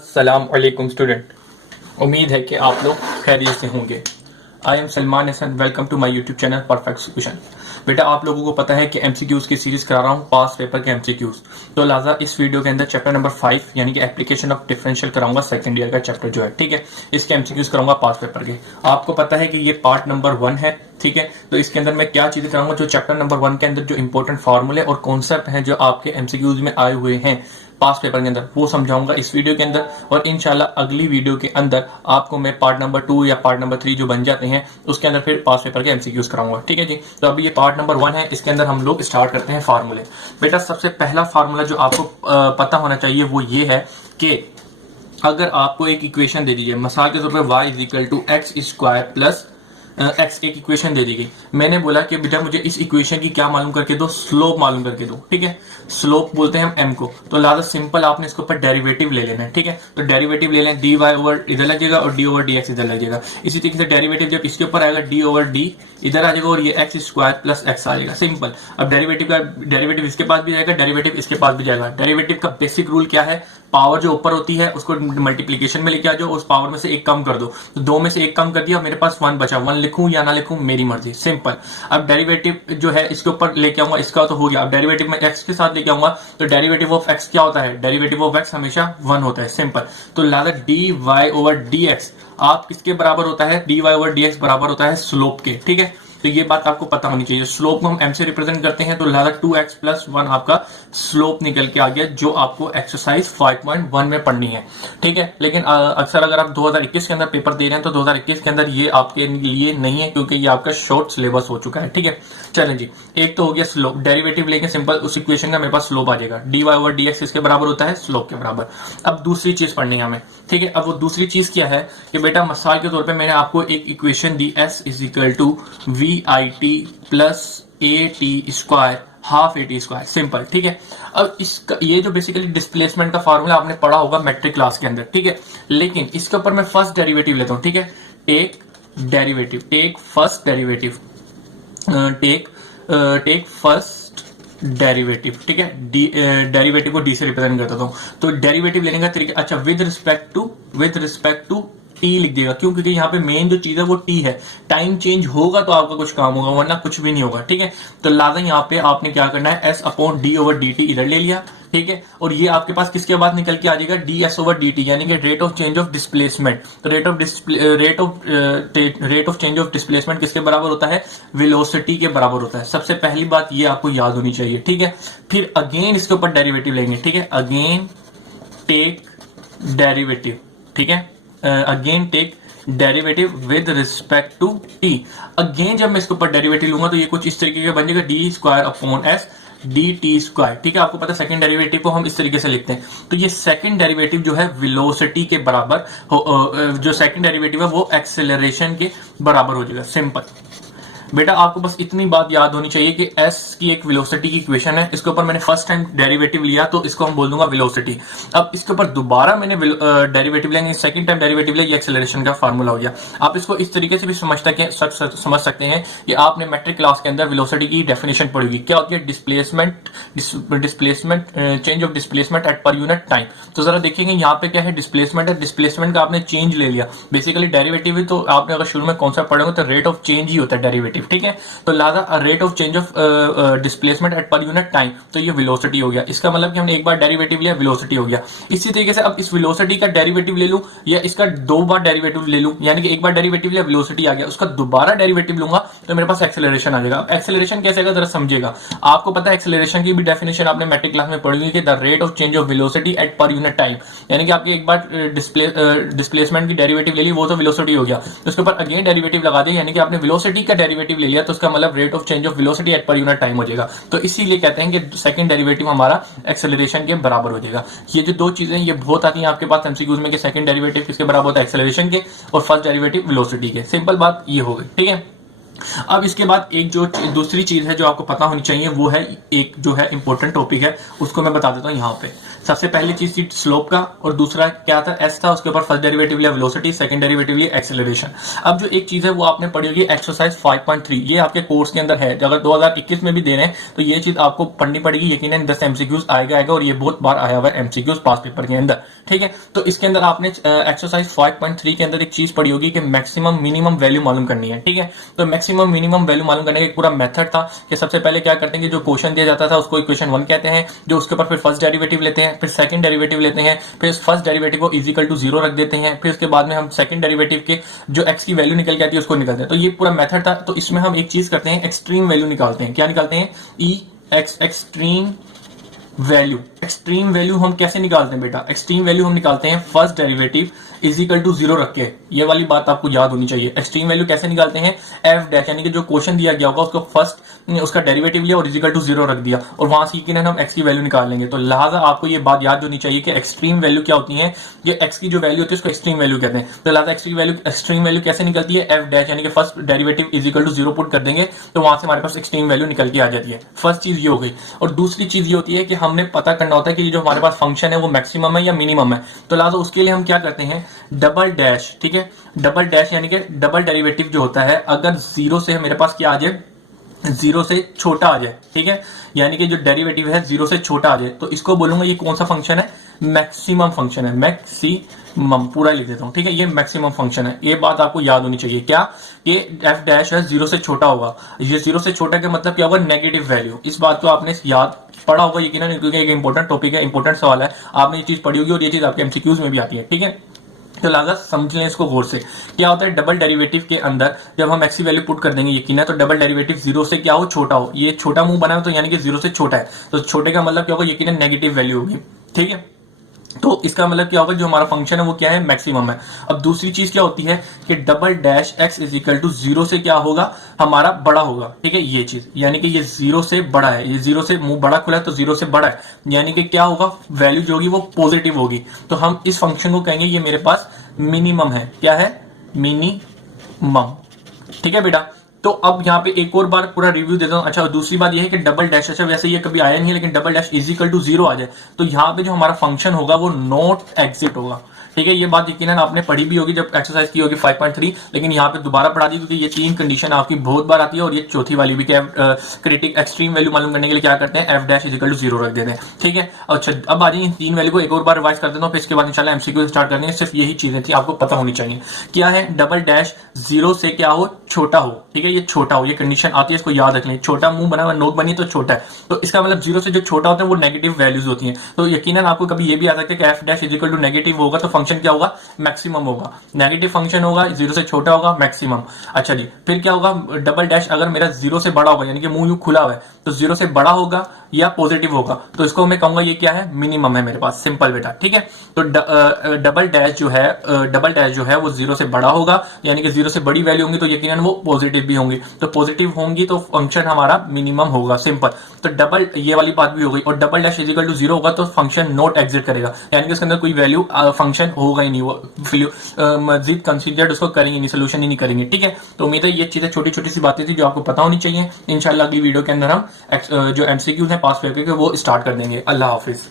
अस्सलाम वालेकुम स्टूडेंट। उम्मीद है कि आप लोग खैरियत से होंगे। I am Salman Hasan, welcome to my YouTube channel perfect solution. बेटा आप लोगों को पता है कि एमसीक्यूज की सीरीज करा रहा हूँ, पास पेपर के एमसीक्यूज। तो लिहाजा इस वीडियो के अंदर चैप्टर नंबर 5 यानी कि एप्लीकेशन ऑफ डिफरेंशियल कराऊंगा, सेकंड ईयर का चैप्टर जो है, ठीक है। इसके एमसीक्यूज कराऊंगा पास पेपर के। आपको पता है कि ये पार्ट नंबर 1 है, ठीक है। तो इसके अंदर मैं क्या चीजें कराऊंगा, जो चैप्टर नंबर 1 के अंदर जो इंपॉर्टेंट फॉर्मूले और कॉन्सेप्ट हैं जो आपके एमसीक्यूज में आए हुए हैं पास पेपर के अंदर, वो समझाऊंगा इस वीडियो के अंदर। और इंशाल्लाह अगली वीडियो के अंदर आपको मैं पार्ट नंबर 2 या पार्ट नंबर 3 जो बन जाते हैं उसके अंदर फिर पास पेपर के एमसीक्यूज कराऊंगा, ठीक है जी। तो अभी ये पार्ट नंबर 1 है, इसके अंदर हम लोग स्टार्ट करते हैं फार्मूले। बेटा सबसे पहला फार्मूला जो आपको पता होना चाहिए वो ये है कि अगर आपको एक इक्वेशन दे दीजिए, मिसाल के तौर पर y is equal to x square plus x, एक इक्वेशन दे दी गई। मैंने बोला कि बेटा मुझे इस इक्वेशन की क्या मालूम करके दो, स्लोप मालूम करके दो, ठीक है। स्लोप बोलते हैं हम m को। तो लिहाजा सिंपल आपने इसके ऊपर डेरिवेटिव ले लेना है, ठीक है। तो डेरिवेटिव ले लें, डी वाई ओवर इधर लग जाएगा और डी ओवर डी एक्स इधर लग जाएगा। इसी तरीके से डेरिवेटिव जब इसके ऊपर आएगा डी ओवर डी इधर आ जाएगा और ये एक्स स्क्वायर प्लस एक्स आ जाएगा, सिंपल। अब डेरिवेटिव इसके पास भी जाएगा, डेरिवेटिव इसके पास भी जाएगा। डेरिवेटिव का बेसिक रूल क्या है, पावर जो ऊपर होती है उसको मल्टीप्लीकेशन में लेके आ जाओ, उस पावर में से एक कम कर दो। तो 2 में से एक कम कर दिया, मेरे पास 1 बचा। 1 लिखूं या ना लिखूं मेरी मर्जी, सिंपल। अब डेरिवेटिव जो है इसके ऊपर लेके आऊंगा, इसका तो हो गया। अब डेरिवेटिव में एक्स के साथ लेके आऊंगा, तो डेरिवेटिव ऑफ एक्स क्या होता है, डेरिवेटिव ऑफ एक्स हमेशा 1 होता है, सिंपल। तो लिहाजा d y over d x आप किसके बराबर होता है, d y over d x बराबर होता है स्लोप के, ठीक है। तो ये बात आपको पता होनी चाहिए। स्लोप को हम m से रिप्रेजेंट करते हैं, तो लिहाजा 2x प्लस 1 आपका स्लोप निकल के आ गया, जो आपको एक्सरसाइज 5.1 में पढ़नी है, ठीक है। लेकिन अक्सर अगर आप 2021 के अंदर पेपर दे रहे हैं तो 2021 के अंदर ये आपके लिए नहीं है, क्योंकि ये आपका शॉर्ट सिलेबस हो चुका है, ठीक है। चलें जी, एक तो हो गया स्लोप, डेरिवेटिव लेंगे सिंपल, उस इक्वेशन का मेरे पास स्लोप आ जाएगा। D y over d x इसके बराबर होता है स्लोप के बराबर। अब दूसरी चीज पढ़नी है हमें, ठीक है। अब वो दूसरी चीज क्या है कि बेटा मिसाल के तौर पे मैंने आपको एक इक्वेशन दी, s is equal to v i t plus a t square half a t square, simple, ठीक है। अब इसका ये जो बेसिकली डिस्प्लेसमेंट का फॉर्मूला आपने पढ़ा होगा मैट्रिक क्लास के अंदर, ठीक है। लेकिन इसके ऊपर मैं फर्स्ट डेरिवेटिव लेता हूं, ठीक है। Take derivative, take first derivative, take first derivative, ठीक है। डेरिवेटिव को डी से रिप्रेजेंट करता हूं। तो डेरिवेटिव लेने का तरीका, अच्छा, विद रिस्पेक्ट टू टी लिख देगा, क्यों, क्योंकि यहाँ पे मेन जो चीज है वो टी है। टाइम चेंज होगा तो आपका कुछ काम होगा, वरना कुछ भी नहीं होगा, ठीक है। तो लिहाजा यहाँ पे आपने क्या करना है, S upon D over d T इधर ले लिया, ठीक है। और ये आपके पास किसके बाद निकल के आ जाएगा, d s over d t, यानी कि rate of change of displacement. तो rate of change of displacement किसके बराबर होता है, वेलोसिटी के बराबर होता है। सबसे पहली बात ये आपको याद होनी चाहिए, ठीक है। फिर अगेन इसके ऊपर डेरिवेटिव लेंगे, ठीक है। अगेन टेक डेरिवेटिव, ठीक है। Again take derivative with respect to t. Again जब मैं इसके ऊपर डेरिवेटिव लूंगा तो ये कुछ इस तरीके का बन जाएगा, D square upon S D T square, ठीक है। आपको पता है सेकंड डेरिवेटिव को हम इस तरीके से लिखते हैं। तो ये सेकंड डेरिवेटिव जो है वेलोसिटी के बराबर जो सेकंड डेरिवेटिव है वो एक्सेलरेशन के बराबर हो जाएगा, सिंपल। बेटा आपको बस इतनी बात याद होनी चाहिए कि s की एक वेलोसिटी की इक्वेशन है, इसके ऊपर मैंने फर्स्ट टाइम डेरिवेटिव लिया तो इसको हम बोल दूंगा वेलोसिटी। अब इसके ऊपर दोबारा मैंने डेरिवेटिव लेंगे, सेकंड टाइम डेरिवेटिव ले, ये एक्सेलरेशन का फार्मूला हो गया। आप इसको इस तरीके से भी समझ सकते हैं कि आपने मैट्रिक क्लास के अंदर वेलोसिटी की डेफिनेशन पढ़ी होगी, क्या होती है, displacement change of displacement eight per unit time. तो जरा देखेंगे यहाँ पे क्या है, डिस्प्लेसमेंट है, डिस्प्लेसमेंट का आपने चेंज ले लिया। बेसिकली डेरिवेटिव ही तो आपने अगर शुरू में कॉन्सेप्ट पढ़ोगे तो रेट ऑफ चेंज ही होता है डेरिवेटिव, ठीक है। तो लिहाजा rate of change of displacement eight per unit time, तो ये वेलोसिटी हो गया। इसका मतलब कि हमने एक बार डेरिवेटिव लिया, वेलोसिटी हो गया। इसी तरीके से अब इस वेलोसिटी का डेरिवेटिव ले लूं या इसका 2 बार डेरिवेटिव ले लूं, यानी कि एक बार डेरिवेटिव लिया, वेलोसिटी आ गया, उसका दोबारा डेरिवेटिव लूंगा तो मेरे पास एक्सेलरेशन आ जाएगा। अब एक्सेलरेशन कैसे आएगा जरा समझिएगा। आपको पता है एक्सेलरेशन की भी डेफिनेशन आपने मैट्रिक क्लास में पढ़ी कि the rate of change of velocity at per unit time, यानी कि आपकी एक बार डिस्प्लेसमेंट की डेरिवेटिव ले ली, वो तो वेलोसिटी हो गया, तो उसके ऊपर अगेन डेरिवेटिव लगा दिया, यानी कि आपने वेलोसिटी का डेरिवेटिव ले लिया, तो उसका मतलब rate of change of velocity at per unit time हो जाएगा। तो इसीलिए कहते हैं कि सेकंड डेरिवेटिव हमारा एक्सेलरेशन के बराबर हो जाएगा। ये जो 2 चीजें ये बहुत आती हैं आपके पास एमसीक्यूज में कि सेकंड डेरिवेटिव किसके बराबर होता है, एक्सेलरेशन के, और फर्स्ट डेरिवेटिव वेलोसिटी के। सिंपल बात ये हो गई, ठीक है। अब इसके बाद एक जो दूसरी चीज है जो आपको पता होनी चाहिए वो है एक जो है इंपॉर्टेंट टॉपिक है, उसको मैं बता देता हूँ यहाँ पे। सबसे पहली चीज थी स्लोप का, और दूसरा क्या था, एस था, उसके ऊपर फर्स्ट डेरिवेटिव लिया वेलोसिटी, सेकंड डेरिवेटिव लिया एक्सेलरेशन। अब जो एक चीज है वो आपने पढ़ी होगी एक्सरसाइज 5.3, ये आपके कोर्स के अंदर है, अगर 2021 में भी दे रहे हैं तो ये चीज आपको पढ़नी पड़ेगी, यकीनन 10 एमसीक्यूज आएगा, और ये बहुत बार आया हुआ है एमसीक्यूज पास पेपर के अंदर, ठीक है। तो इसके अंदर आपने एक्सरसाइज 5.3 के अंदर एक चीज पढ़ी होगी कि मैक्सिमम मिनिमम वैल्यू मालूम करनी है, ठीक है। तो मैक्सिमम मिनिमम वैल्यू मालूम करने का एक पूरा मेथड था कि सबसे पहले क्या करते हैं कि जो क्वेश्चन दिया जाता था उसको इक्वेशन 1 कहते हैं, जो उसके ऊपर फिर फर्स्ट डेरिवेटिव लेते हैं, फिर सेकंड डेरिवेटिव लेते हैं, फिर फर्स्ट डेरिवेटिव को इज इक्वल टू 0 रख देते हैं, फिर उसके बाद में हम सेकंड डेरिवेटिव के जो एक्स की वैल्यू निकल के आती है उसको निकालते हैं। तो ये पूरा मेथड था। तो इसमें हम एक चीज करते हैं, एक्सट्रीम वैल्यू निकालते हैं। क्या निकालते हैं? E x, extreme value. Extreme value हम कैसे निकालते हैं बेटा? एक्सट्रीम वैल्यू हम निकालते हैं first derivative is equal to 0 रख के। ये वाली बात आपको याद होनी चाहिए। एक्सट्रीम वैल्यू कैसे निकालते हैं? एफ डैश, यानी कि जो क्वेश्चन दिया गया होगा उसको फर्स्ट उसका डेरिवेटिव लिया और इज इक्वल टू 0 रख दिया, और वहां से यकीनन हम एक्स की वैल्यू निकाल लेंगे। तो लिहाजा आपको ये बात याद होनी चाहिए कि एक्सट्रीम वैल्यू क्या होती है, ये एक्स की जो वैल्यू होती है उसको एक्सट्रीम वैल्यू कहते हैं। तो लिहाजा एक्सट्रीम वैल्यू कैसे निकलती है? एफ डैश, यानी कि first derivative is equal to 0 put कर देंगे तो वहां से हमारे पास एक्सट्रीम वैल्यू निकल के आ जाती है। फर्स्ट चीज ये हो गई। और दूसरी चीज ये होती है कि हमने पता करना होता है कि जो हमारे पास फंक्शन है वो मैक्सिमम है या मिनिमम है। तो लिहाजा उसके लिए हम क्या करते हैं? डबल डैश, ठीक है। डबल डैश यानी कि डबल डेरिवेटिव जो होता है, अगर 0 से मेरे पास क्या आ जाए, 0 से छोटा आ जाए, ठीक है, यानी कि जो डेरिवेटिव है 0 से छोटा आ जाए, तो इसको बोलूंगा ये कौन सा फंक्शन है? मैक्सिमम फंक्शन है। मैक्सिमम पूरा लिख देता हूं, ठीक है, ये मैक्सिमम फंक्शन है। ये बात आपको याद होनी चाहिए। क्या? ये एफ डैश है 0 से छोटा होगा। ये 0 से छोटा का मतलब क्या होगा? Negative value. इस बात को आपने याद पढ़ा होगा यकीनन, क्योंकि एक इंपॉर्टेंट टॉपिक है, इंपॉर्टेंट सवाल है, आपने ये चीज पढ़ी होगी और ये चीज आपके एमसीक्यूज में भी आती है, ठीक है। तो लिहाजा समझ लें इसको गौर से। क्या होता है डबल डेरिवेटिव के अंदर, जब हम एक्स की वैल्यू पुट कर देंगे यकीन है, तो डबल डेरिवेटिव 0 से क्या हो? छोटा हो। ये छोटा मुंह बना है तो यानी कि 0 से छोटा है, तो छोटे का मतलब क्या होगा? यकीन नेगेटिव वैल्यू होगी, ठीक है। तो इसका मतलब क्या होगा? जो हमारा फंक्शन है वो क्या है? मैक्सिमम है। अब दूसरी चीज क्या होती है कि double dash x is equal to 0 से क्या होगा? हमारा बड़ा होगा, ठीक है, ये चीज, यानी कि ये 0 से बड़ा है। ये 0 से मुंह बड़ा खुला है तो 0 से बड़ा है, यानी कि क्या होगा? वैल्यू जो होगी वो पॉजिटिव होगी। तो हम इस फंक्शन को कहेंगे ये मेरे पास मिनिमम है। क्या है? मिनिमम, ठीक है बेटा। तो अब यहाँ पे एक और बार पूरा रिव्यू देता हूं। अच्छा, दूसरी बात यह है कि डबल डैश, अच्छा वैसे ये कभी आया नहीं है, लेकिन double dash is equal to 0 आ जाए तो यहाँ पे जो हमारा फंक्शन होगा वो नॉट एग्जिट होगा, ठीक है। ये बात यकीनन आपने पढ़ी भी होगी जब एक्सरसाइज की होगी 5.3, लेकिन यहाँ पे दोबारा पढ़ा दी क्योंकि ये 3 कंडीशन आपकी बहुत बार आती है, और ये चौथी वाली भी क्या क्रिटिक एक्सट्रीम वैल्यू मालूम करने के लिए क्या करते हैं? F dash is equal to 0 रख देते हैं, ठीक है। अच्छा, अब आ जाइए 3 वैल्यू को एक और बार रिवाइज कर देता हूँ, फिर इसके बाद इंशाल्लाह एमसीक्यू स्टार्ट करेंगे। सिर्फ यही चीजें थी आपको पता होनी चाहिए। क्या है? डबल डैश 0 से क्या हो? छोटा हो, ठीक है, ये छोटा हो, ये कंडीशन आती है, इसको याद रख लें। छोटा मुंह बना हुआ नोक बनी तो छोटा है, तो इसका मतलब 0 से जो छोटा होता है वो नेगेटिव वैल्यूज होती हैं। तो यकीनन आपको कभी ये भी आ सकता है कि f dash is equal to negative होगा तो फंक्शन क्या होगा? मैक्सिमम होगा। नेगेटिव फंक्शन होगा, 0 से छोटा होगा, मैक्सिमम। अच्छा जी, फिर क्या होगा? डबल डैश अगर मेरा 0 से बड़ा होगा, यानी कि मुंह यूं खुला हुआ है, तो 0 से बड़ा होगा या पॉजिटिव होगा, तो इसको मैं कहूंगा ये क्या है? मिनिमम है मेरे पास। सिंपल बेटा, ठीक है। तो डबल डैश जो है वो 0 से बड़ा होगा, यानी कि 0 से बड़ी वैल्यू होंगी तो यकीनन वो पॉजिटिव भी होंगी, तो पॉजिटिव होंगी तो फंक्शन हमारा मिनिमम होगा। सिंपल। तो डबल, ये वाली बात भी हो गई। और double dash is equal to 0 होगा तो फंक्शन नॉट एग्जिट करेगा, यानी कि उसके अंदर कोई वैल्यू फंक्शन होगा ही नहीं, वो मजीद कंसीडर्ड उसको करेंगे नहीं, सोल्यूशन ही नहीं करेंगे, ठीक है। तो उम्मीद है ये चीजें छोटी छोटी सी बातें थी जो आपको पता होनी चाहिए। इंशाल्लाह अगली वीडियो के अंदर हम जो एमसीक्यूज हैं पास पेपर के वो स्टार्ट कर देंगे। अल्लाह हाफिज।